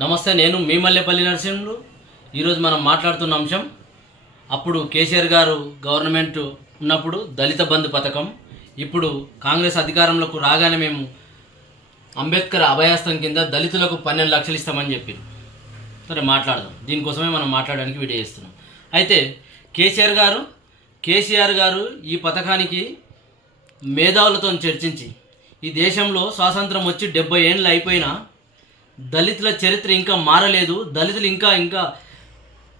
నమస్తే నేను మీ మల్లెపల్లి ఈరోజు మనం మాట్లాడుతున్న అంశం అప్పుడు కేసీఆర్ గారు గవర్నమెంట్ ఉన్నప్పుడు దళిత బంధు పథకం ఇప్పుడు కాంగ్రెస్ అధికారంలోకి రాగానే మేము అంబేద్కర్ అభయాస్తం కింద దళితులకు పన్నెండు లక్షలు ఇస్తామని చెప్పారు. సరే మాట్లాడదాం. దీనికోసమే మనం మాట్లాడడానికి వీడియో చేస్తున్నాం. అయితే కేసీఆర్ గారు కేసీఆర్ గారు ఈ పథకానికి మేధావులతో చర్చించి ఈ దేశంలో స్వాతంత్రం వచ్చి డెబ్బై ఏళ్ళు అయిపోయినా దళితుల చరిత్ర ఇంకా మారలేదు. దళితులు ఇంకా ఇంకా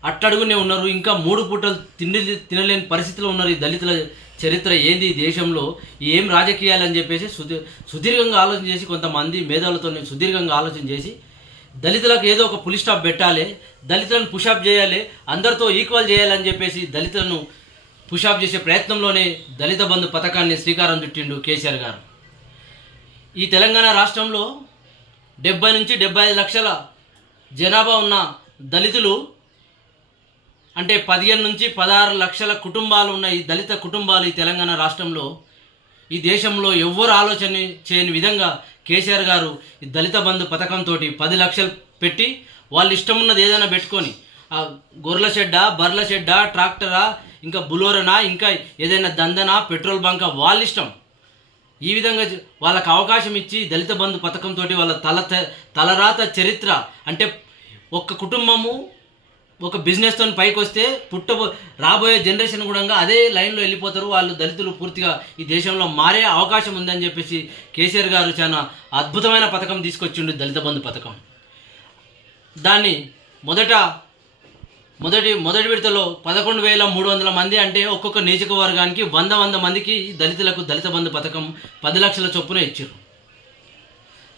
అట్టడుగునే ఉన్నారు. ఇంకా మూడు పూటలు తిండి తినలేని పరిస్థితిలో ఉన్నారు ఈ దళితుల చరిత్ర. ఏంది ఈ దేశంలో? ఏం రాజకీయాలని చెప్పేసి సుదీ సుదీర్ఘంగా ఆలోచన చేసి కొంతమంది మేధావులతో సుదీర్ఘంగా ఆలోచన చేసి దళితులకు ఏదో ఒక పులి స్టాప్ పెట్టాలి. దళితులను పుషాప్ చేయాలి. అందరితో ఈక్వల్ చేయాలని చెప్పేసి దళితులను పుషాప్ చేసే ప్రయత్నంలోనే దళిత బంధు పథకాన్ని శ్రీకారం చుట్టిండు కేసీఆర్ గారు. ఈ తెలంగాణ రాష్ట్రంలో డెబ్బై నుంచి డెబ్బై ఐదు లక్షల జనాభా ఉన్న దళితులు అంటే పదిహేను నుంచి పదహారు లక్షల కుటుంబాలు ఉన్న ఈ దళిత కుటుంబాలు ఈ తెలంగాణ రాష్ట్రంలో ఈ దేశంలో ఎవ్వరు ఆలోచన చేయని విధంగా కేసీఆర్ గారు ఈ దళిత బంధు పథకంతో పది లక్షలు పెట్టి వాళ్ళు ఇష్టం ఉన్నది ఏదైనా పెట్టుకొని ఆ గొర్రెల షెడ్డా బర్రెల షెడ్డా ట్రాక్టరా ఇంకా బులోరనా ఇంకా ఏదైనా దందనా పెట్రోల్ బంకా వాళ్ళ ఇష్టం. ఈ విధంగా వాళ్ళకు అవకాశం ఇచ్చి దళిత బంధు పథకంతో వాళ్ళ తల తలరాత చరిత్ర అంటే ఒక కుటుంబము ఒక బిజినెస్తో పైకి వస్తే పుట్టబో రాబోయే జనరేషన్ కూడా అదే లైన్లో వెళ్ళిపోతారు. వాళ్ళు దళితులు పూర్తిగా ఈ దేశంలో మారే అవకాశం ఉందని చెప్పేసి కేసీఆర్ గారు చాలా అద్భుతమైన పథకం తీసుకొచ్చిండు దళిత బంధు పథకం. దాన్ని మొదట మొదటి మొదటి విడతలో పదకొండు వేల మూడు వందల మంది అంటే ఒక్కొక్క నియోజకవర్గానికి వంద వంద మందికి దళితులకు దళిత బంధు పథకం పది లక్షల చొప్పున ఇచ్చారు.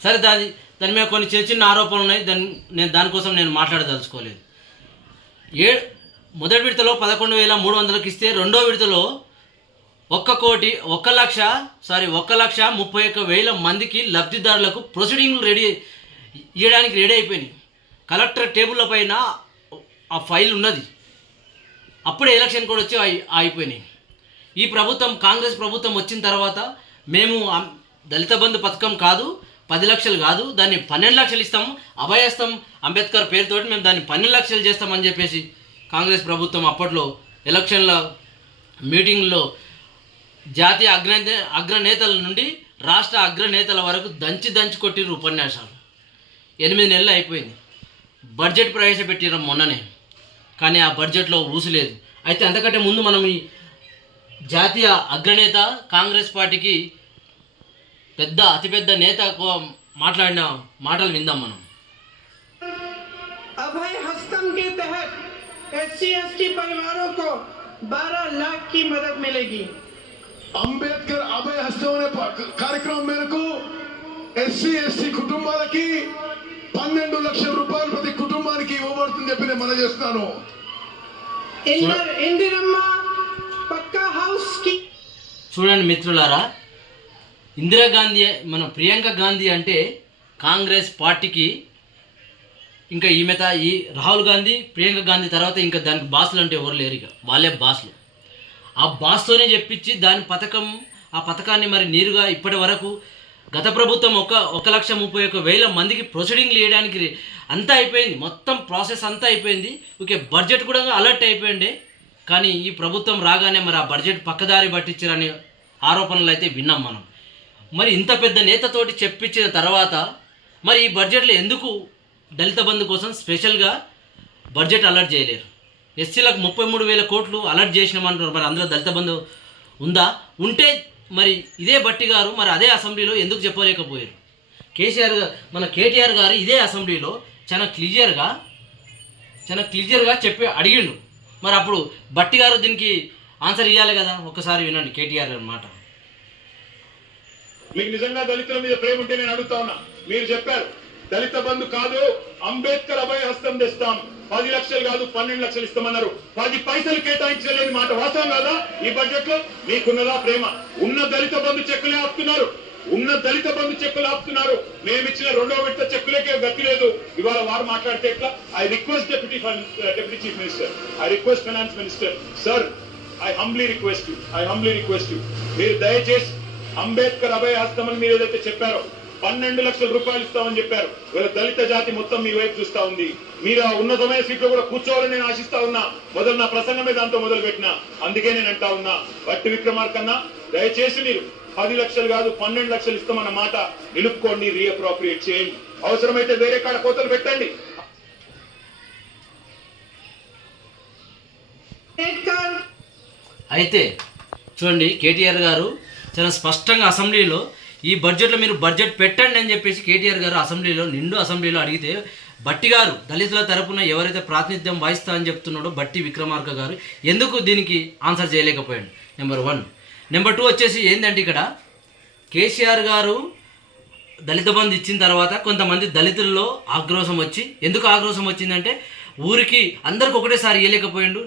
సరే దాని దాని మీద కొన్ని చిన్న చిన్న ఆరోపణలు ఉన్నాయి. దాని నేను దానికోసం నేను మాట్లాడదలుచుకోలేదు. ఏ మొదటి విడతలో పదకొండు వేల మూడు వందలకి ఇస్తే రెండో విడతలో ఒక్క కోటి ఒక్క లక్ష సారీ ఒక్క లక్ష ముప్పై ఒక్క వేల మందికి లబ్ధిదారులకు ప్రొసీడింగ్లు రెడీ ఇవ్వడానికి రెడీ అయిపోయినాయి. కలెక్టర్ టేబుల్ల పైన ఆ ఫైల్ ఉన్నది. అప్పుడే ఎలక్షన్ కూడా వచ్చి అయిపోయినాయి ఈ ప్రభుత్వం కాంగ్రెస్ ప్రభుత్వం వచ్చిన తర్వాత మేము దళిత బంధు పథకం కాదు పది లక్షలు కాదు దాన్ని పన్నెండు లక్షలు ఇస్తాము. అభయస్తాం అంబేద్కర్ పేరుతోటి మేము దాన్ని పన్నెండు లక్షలు చేస్తామని చెప్పేసి కాంగ్రెస్ ప్రభుత్వం అప్పట్లో ఎలక్షన్ల మీటింగ్లో జాతీయ అగ్రనే అగ్రనేతల నుండి రాష్ట్ర అగ్రనేతల వరకు దంచి దంచి కొట్టిర్రు ఉపన్యాసాలు. ఎనిమిది నెలలు అయిపోయింది. బడ్జెట్ ప్రవేశపెట్టిన మొన్ననే. కానీ ఆ బడ్జెట్లో ఊసులేదు అయితే అంతకంటే ముందు మనం ఈ జాతీయ అగ్రనేత కాంగ్రెస్ పార్టీకి పెద్ద అతిపెద్ద నేత కో- మాట్లాడిన మాటలు విందాం మనం अभय हस्तम के तहत एस सी परिवारों को 12 लाख की मदद मिलेगी అంబేద్కర్ అభయ హస్తం అనే ప- కార్యక్రమం మేరకు ఎస్సీ ఎస్టీ కుటుంబాలకి పన్నెండు లక్షల రూపాయలు ప్రతి కుటుంబానికి ఇవ్వబడుతుంది చెప్పి నేను మనం చేస్తున్నాను. చూడండి మిత్రులారా ఇందిరాగాంధీ మన ప్రియాంక గాంధీ అంటే కాంగ్రెస్ పార్టీకి ఇంకా ఈమెత ఈ రాహుల్ గాంధీ ప్రియాంక గాంధీ తర్వాత ఇంకా దానికి బాసులు అంటే ఎవరు లేరు ఇక. వాళ్ళే బాసులు. ఆ బాస్తోనే చెప్పించి దాని పథకం ఆ పథకాన్ని మరి నేరుగా ఇప్పటి వరకు గత ప్రభుత్వం ఒక ఒక లక్ష ముప్పై ఒక వేల మందికి ప్రొసీడింగ్లు చేయడానికి అంతా అయిపోయింది. మొత్తం ప్రాసెస్ అంతా అయిపోయింది. ఓకే బడ్జెట్ కూడా అలర్ట్ అయిపోయింది. కానీ ఈ ప్రభుత్వం రాగానే మరి ఆ బడ్జెట్ పక్కదారి పట్టించారని ఆరోపణలు అయితే విన్నాం మనం. మరి ఇంత పెద్ద నేతతోటి చెప్పించిన తర్వాత మరి ఈ బడ్జెట్లో ఎందుకు దళిత బంధు కోసం స్పెషల్గా బడ్జెట్ అలర్ట్ చేయలేరు? ఎస్సీలకు ముప్పై మూడు వేల కోట్లు అలర్ట్ చేసినామంటారు మరి అందులో దళిత బంధు ఉందా? ఉంటే మరి ఇదే బట్టి గారు మరి అదే అసెంబ్లీలో ఎందుకు చెప్పలేకపోయారు? కేసీఆర్ గారు మన కేటీఆర్ గారు ఇదే అసెంబ్లీలో చాలా క్లియర్గా చాలా క్లియర్గా చెప్పి అడిగిండు. మరి అప్పుడు బట్టి గారు దీనికి ఆన్సర్ ఇవ్వాలి కదా? ఒక్కసారి వినండి కేటీఆర్ గారి మాట. మీకు నిజంగా దళితుల మీద ప్రేమ ఉంటే నేను అడుగుతా ఉన్నా. మీరు చెప్పారు. దళిత బంధు కాదు అంబేద్కర్ అభయ హస్తం తెస్తాం. పది లక్షలు కాదు పన్నెండు లక్షలు ఇస్తామన్నారు. పది పైసలు కేటాయించలేని మాట వాస్తవం కాదా? ఈ బడ్జెట్లో మీకున్నదా ప్రేమ? ఉన్న దళిత బంధు చెక్కులే ఆపుతున్నారు. ఉన్న దళిత బంధు చెక్కులు ఆపుతున్నారు. మేము ఇచ్చిన రెండో విడత చెక్కులకే గతి లేదు. ఇవాళ వారు మాట్లాడితే ఎట్లా? I request deputy deputy chief minister I request finance minister sir I humbly request you I humbly request you మీరు దయచేసి అంబేద్కర్ అభయ హస్తం అని మీరు ఏదైతే చెప్పారో పన్నెండు లక్షల రూపాయలు ఇస్తామని చెప్పారు. వీళ్ళ దళిత జాతి మొత్తం మీ వైపు చూస్తా ఉంది. మీరు ఆ ఉన్నతమైన సీట్లు కూడా కూర్చోవాలని నేను ఆశిస్తా ఉన్నా. మొదలు నా ప్రసంగమే దాంతో మొదలు పెట్టినా అందుకే నేను అంటా ఉన్నా. బట్టి విక్రమార్కన్నా దయచేసి మీరు పది లక్షలు కాదు పన్నెండు లక్షలు ఇస్తామన్న మాట నిలుపుకోండి రీఅప్రోప్రియేట్ చేయండి. అవసరమైతే వేరే కాడ కోతలు పెట్టండి. అయితే చూడండి కేటీఆర్ గారు చాలా స్పష్టంగా అసెంబ్లీలో ఈ బడ్జెట్లో మీరు బడ్జెట్ పెట్టండి అని చెప్పేసి కేటీఆర్ గారు అసెంబ్లీలో నిండు అసెంబ్లీలో అడిగితే బట్టి గారు దళితుల తరపున ఎవరైతే ప్రాతినిధ్యం వహిస్తా అని చెప్తున్నాడో బట్టి విక్రమార్క గారు ఎందుకు దీనికి ఆన్సర్ చేయలేకపోయాడు? నెంబర్ వన్ నెంబర్ టూ వచ్చేసి ఏంటంటే ఇక్కడ కేసీఆర్ గారు దళిత బంధు ఇచ్చిన తర్వాత కొంతమంది దళితుల్లో ఆక్రోశం వచ్చి ఎందుకు ఆక్రోశం వచ్చిందంటే ఊరికి అందరికి ఒకటేసారి ఇవ్వలేకపోయిండు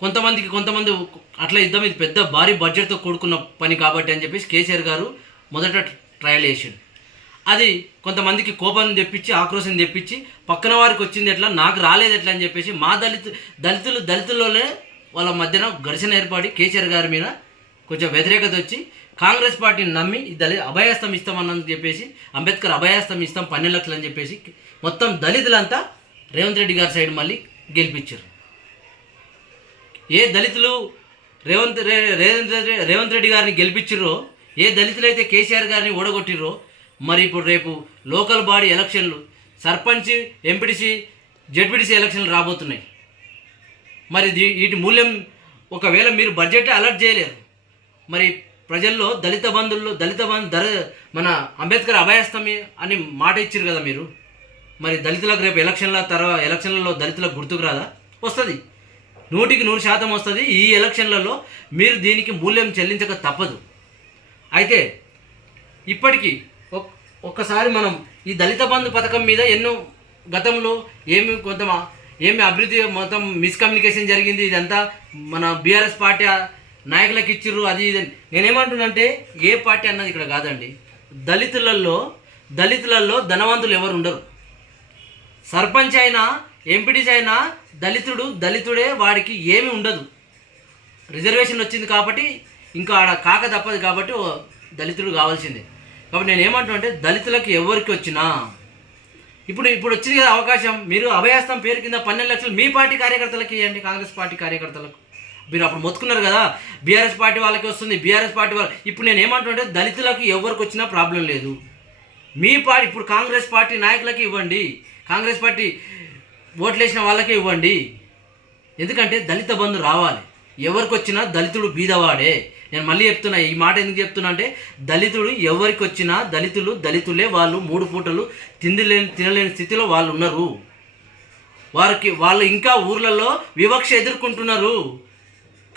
కొంతమందికి కొంతమంది అట్లా ఇద్దాం ఇది పెద్ద భారీ బడ్జెట్తో కూడుకున్న పని కాబట్టి అని చెప్పేసి కేసీఆర్ గారు మొదట ట్రయల్ చేసిండు. అది కొంతమందికి కోపం తెప్పించి ఆక్రోశం తెప్పించి పక్కన వారికి వచ్చింది ఎట్లా నాకు రాలేదు ఎట్లా అని చెప్పేసి మా దళిత దళితులు దళితుల్లోనే వాళ్ళ మధ్యన ఘర్షణ ఏర్పడి కేసీఆర్ గారి మీద కొంచెం వ్యతిరేకత వచ్చి కాంగ్రెస్ పార్టీని నమ్మి దళిత అభయాస్తం ఇస్తామన్నందుకు చెప్పేసి అంబేద్కర్ అభయాస్తం ఇస్తాం పన్నెండు లక్షలు అని చెప్పేసి మొత్తం దళితులంతా రేవంత్ రెడ్డి గారి సైడ్ మళ్ళీ గెలిపించారు. ఏ దళితులు రేవంత్ రేవంత్ రెడ్డి రేవంత్ రెడ్డి గారిని గెలిపించారో ఏ దళితులైతే కేసీఆర్ గారిని ఓడగొట్టిర్రో మరి ఇప్పుడు రేపు లోకల్ బాడీ ఎలక్షన్లు సర్పంచ్ ఎంపీటీసీ జడ్పీటీసీ ఎలక్షన్లు రాబోతున్నాయి. మరి దీ- వీటి మూల్యం ఒకవేళ మీరు బడ్జెట్ అలర్ట్ చేయలేరు మరి ప్రజల్లో దళిత బంధువులు దళిత బంధు దర మన అంబేద్కర్ అభయస్తమి అని మాట ఇచ్చారు కదా మీరు మరి దళితులకు రేపు ఎలక్షన్ల తర్వాత ఎలక్షన్లలో దళితులకు గుర్తుకు రాదా? వస్తుంది. నూటికి నూరు శాతం వస్తుంది. ఈ ఎలక్షన్లలో మీరు దీనికి మూల్యం చెల్లించక తప్పదు. అయితే ఇప్పటికీ ఒక్కసారి మనం ఈ దళిత బంధు పథకం మీద ఎన్నో గతంలో ఏమి కొంత ఏమి అభివృద్ధి మొత్తం మిస్కమ్యూనికేషన్ జరిగింది ఇదంతా మన బీఆర్ఎస్ పార్టీ నాయకులకు ఇచ్చిర్రు అది ఇది నేనేమంటున్నంటే ఏ పార్టీ అన్నది ఇక్కడ కాదండి. దళితులలో దళితులలో ధనవంతులు ఎవరు ఉండరు. సర్పంచ్ అయినా ఎంపీడీస్ అయినా దళితుడు దళితుడే వాడికి ఏమి ఉండదు. రిజర్వేషన్ వచ్చింది కాబట్టి ఇంకా ఆడ కాక తప్పదు కాబట్టి దళితుడు కావాల్సిందే. కాబట్టి నేను ఏమంటున్నా అంటే దళితులకు ఎవరికి వచ్చినా ఇప్పుడు ఇప్పుడు వచ్చింది కదా అవకాశం మీరు అభయాస్తం పేరు కింద పన్నెండు లక్షలు మీ పార్టీ కార్యకర్తలకి ఇవ్వండి కాంగ్రెస్ పార్టీ కార్యకర్తలకు. మీరు అప్పుడు మొత్తుకున్నారు కదా బీఆర్ఎస్ పార్టీ వాళ్ళకి వస్తుంది బీఆర్ఎస్ పార్టీ వాళ్ళు ఇప్పుడు నేను ఏమంటుంటే దళితులకు ఎవరికి వచ్చినా ప్రాబ్లం లేదు. మీ పార్టీ ఇప్పుడు కాంగ్రెస్ పార్టీ నాయకులకి ఇవ్వండి కాంగ్రెస్ పార్టీ ఓట్లేసిన వాళ్ళకే ఇవ్వండి. ఎందుకంటే దళిత బంధు రావాలి. ఎవరికి వచ్చినా దళితుడు బీదవాడే. నేను మళ్ళీ చెప్తున్నా ఈ మాట ఎందుకు చెప్తున్నా అంటే దళితుడు ఎవరికి వచ్చినా దళితులు దళితులే వాళ్ళు మూడు పూటలు తిండిలేని తినలేని స్థితిలో వాళ్ళు ఉన్నారు. వారికి వాళ్ళు ఇంకా ఊర్లలో వివక్ష ఎదుర్కొంటున్నారు.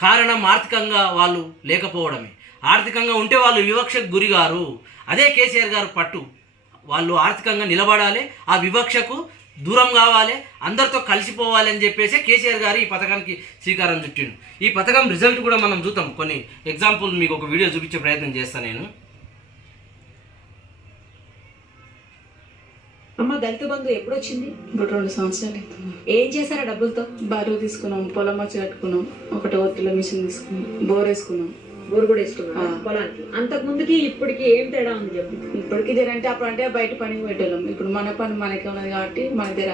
కారణం ఆర్థికంగా వాళ్ళు లేకపోవడమే. ఆర్థికంగా ఉంటే వాళ్ళు వివక్షకు గురిగారు. అదే కేసీఆర్ గారు పట్టు. వాళ్ళు ఆర్థికంగా నిలబడాలి. ఆ వివక్షకు దూరం కావాలి అందరితో కలిసిపోవాలి అని చెప్పేసి కేసీఆర్ గారు ఈ పథకానికి శ్రీకారం చుట్టిండు. ఈ పథకం రిజల్ట్ కూడా మనం చూద్దాం. కొన్ని ఎగ్జాంపుల్ మీకు ఒక వీడియో చూపించే ప్రయత్నం చేస్తాను నేను. అమ్మ దళిత బంధు ఎప్పుడు వచ్చింది ఇప్పుడు రెండు సంవత్సరాలు అవుతుంది. ఏం చేశారా డబ్బులతో? బరువు తీసుకున్నాం పొలం వచ్చి కట్టుకున్నాం ఒకటి ఒత్తుల మిషన్ తీసుకున్నాం బోర్ వేసుకున్నాం. బోరు కూడా ఆ. పొలానికి. అంతకు ముందుకి ఇప్పటికి ఏం తేడా ఉంది చెప్పు? ఇప్పటికి జరంటే అప్పుడు అంటే బయట పనికి పెట్టలేం ఇప్పుడు మన పని మనకే ఉన్నది కాబట్టి మన దగ్గర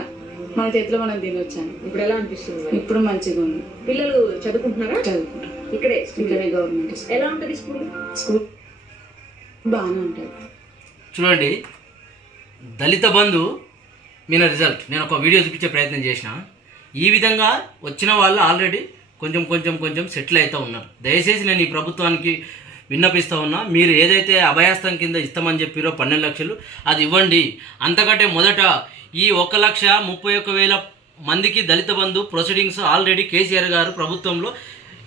మన చేతిలో మనం తినొచ్చాను. ఇప్పుడు ఎలా అనిపిస్తుంది మరి? ఇప్పుడు మంచిగా ఉంది. పిల్లలు చదువుకుంటున్నారా? చదువుకుంటాం ఇక్కడే స్కూల్. ఇక్కడే గవర్నమెంట్ స్కూల్. ఎలా ఉంటది స్కూల్? స్కూల్ బాగానే ఉంటుంది. చూడండి దళిత బంధు మీద రిజల్ట్ నేను ఒక వీడియో చూపించే ప్రయత్నం చేసిన. ఈ విధంగా వచ్చిన వాళ్ళు ఆల్రెడీ కొంచెం కొంచెం కొంచెం సెటిల్ అవుతూ ఉన్నారు. దయచేసి నేను ఈ ప్రభుత్వానికి విన్నపిస్తూ ఉన్నా మీరు ఏదైతే అభయాస్తం కింద ఇస్తామని చెప్పిరో పన్నెండు లక్షలు అది ఇవ్వండి. అంతకంటే మొదట ఈ ఒక లక్ష ముప్పై ఒక్క వేల మందికి దళిత బంధు ప్రొసీడింగ్స్ ఆల్రెడీ కేసీఆర్ గారు ప్రభుత్వంలో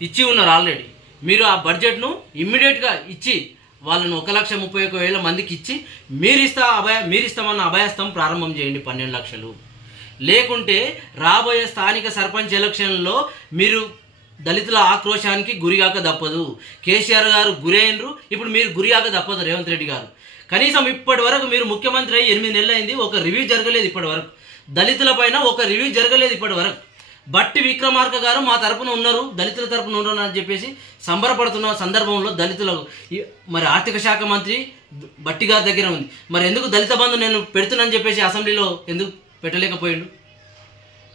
ఇచ్చి ఉన్నారు ఆల్రెడీ. మీరు ఆ బడ్జెట్ను ఇమ్మీడియట్గా ఇచ్చి వాళ్ళను ఒక లక్ష ముప్పై ఒక్క వేల మందికి ఇచ్చి మీరు ఇస్తా అభయ మీరు ఇస్తామన్న అభయస్థం ప్రారంభం చేయండి పన్నెండు లక్షలు. లేకుంటే రాబోయే స్థానిక సర్పంచ్ ఎలక్షన్లో మీరు దళితుల ఆక్రోశానికి గురిగాక తప్పదు. కేసీఆర్ గారు గురైనరు ఇప్పుడు మీరు గురిగాక తప్పదు రేవంత్ రెడ్డి గారు. కనీసం ఇప్పటి వరకు మీరు ముఖ్యమంత్రి అయ్యి ఎనిమిది నెలలు అయింది ఒక రివ్యూ జరగలేదు ఇప్పటి వరకు. దళితుల పైన ఒక రివ్యూ జరగలేదు ఇప్పటి వరకు. బట్టి విక్రమార్క గారు మా తరపున ఉన్నారు దళితుల తరపున ఉన్నారు అని చెప్పేసి సంబరపడుతున్న సందర్భంలో దళితులకు మరి ఆర్థిక శాఖ మంత్రి బట్టి గారి దగ్గర ఉంది. మరి ఎందుకు దళిత బంధు నేను పెడుతున్నానని చెప్పేసి అసెంబ్లీలో ఎందుకు పెట్టలేకపోయిండు?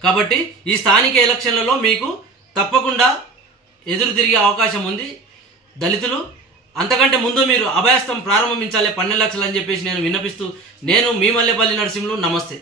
కాబట్టి ఈ స్థానిక ఎలక్షన్లలో మీకు తప్పకుండా ఎదురు తిరిగే అవకాశం ఉంది. దళితులు అంతకంటే ముందు మీరు అభయస్థం ప్రారంభించాలి పన్నెండు లక్షలు అని చెప్పేసి నేను విన్నపిస్తూ నేను మీ మల్లెపల్లి నరసింహులు నమస్తే.